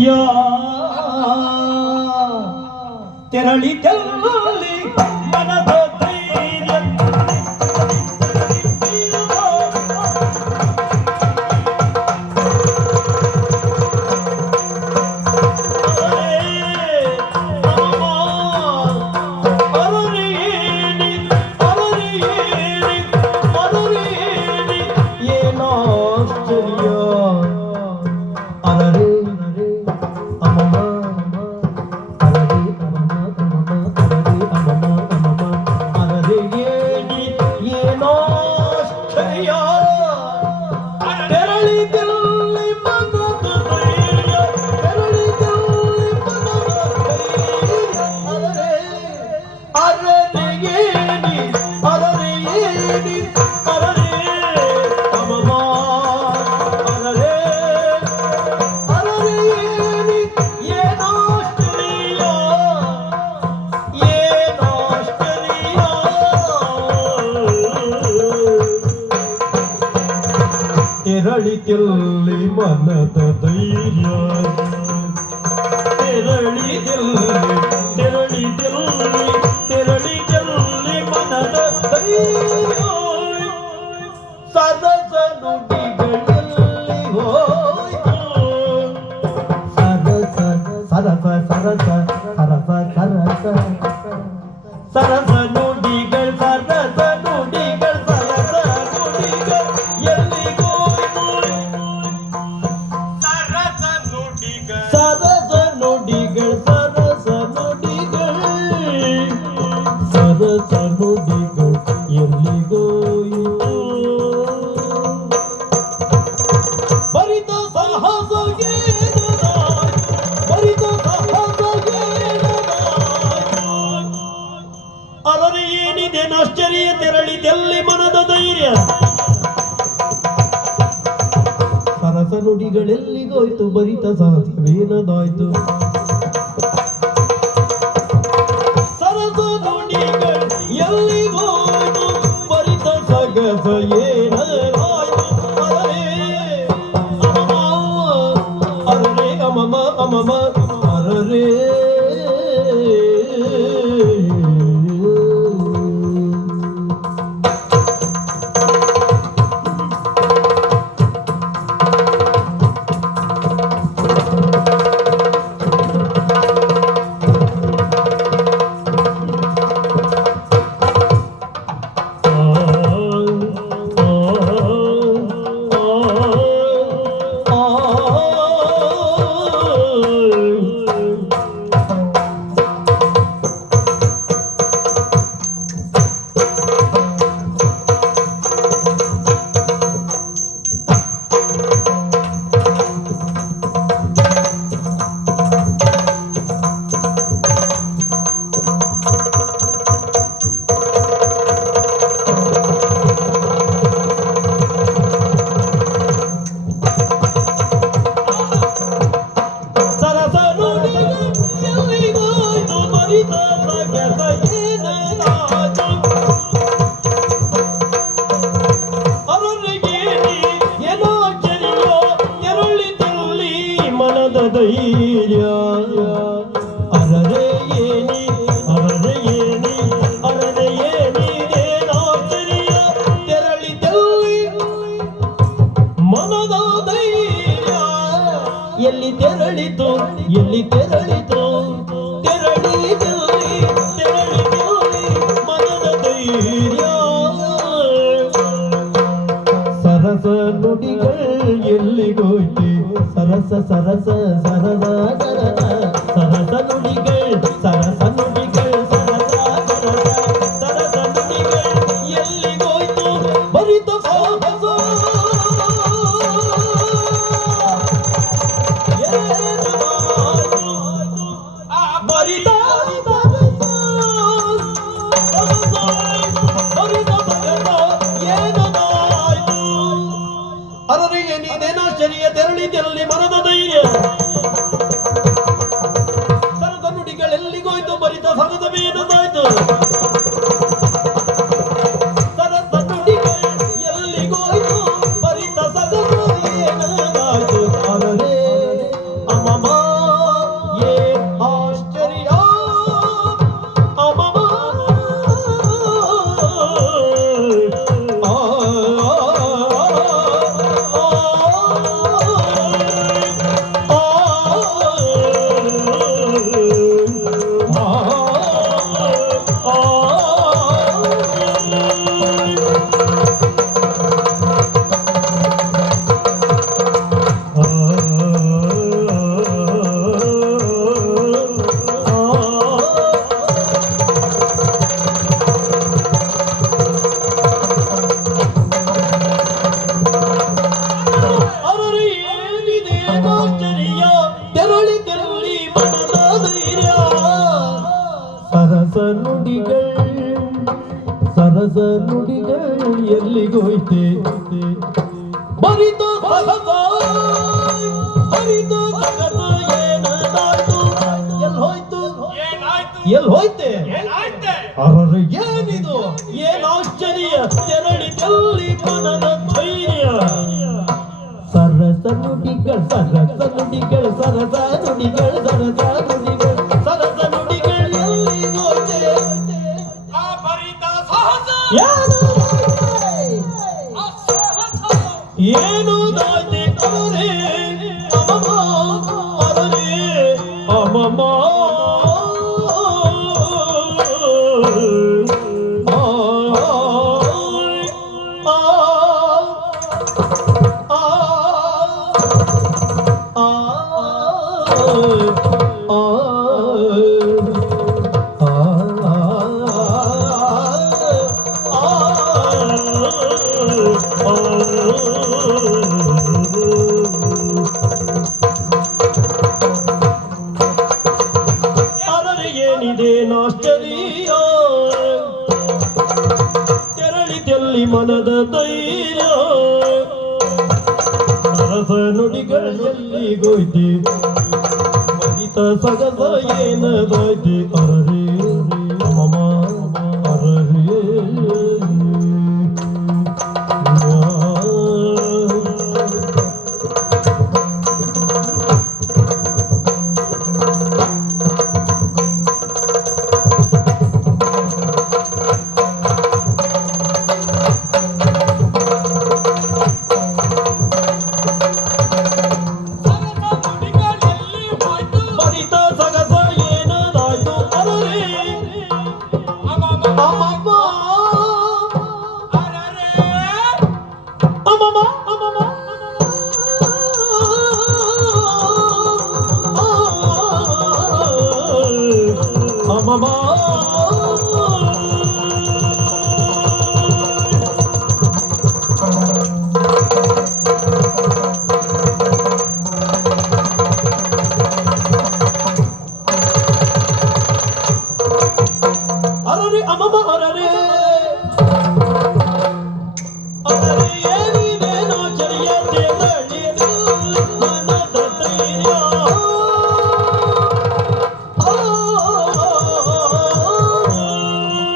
Yeah, yeah. ತೆರಳಿದಲ್ಲಿ ಮನದ ಧೈರ್ಯ. ತೆರಳಿದಲ್ಲಿ ತೆರಳಿದಲ್ಲಿ ಬರಿತ ತೆರಳಿದೆಲ್ಲಿ ಮನದ ಧೈರ್ಯ. ಸರಸ ನುಡಿಗಳೆಲ್ಲಿಗೋಯ್ತು ಬರಿತ ಸಾಹಸವೇನದಾಯ್ತು ya, arare. sarasa sarasa sarasa ಎಲ್ ಹೋಯ್ತೆ? ಅವರು ಏನಿದು? ಏನ್ ಆಶ್ಚರ್ಯ? ತೆರಳಿದಲ್ಲಿ ಮನದ ಧೈರ್ಯ. ಸರಸನುಡಿಗ ಸರಸ ಫಲದ ತೈಲ. ರಸ ನುಡಿಗಳಲ್ಲಿ ಗೊಯ್ತಿ ಮರಿತ ಸಗಸ ಏನದಾಯ್ತಿ ಅರೇ বাবা। আরে আমাবা আরে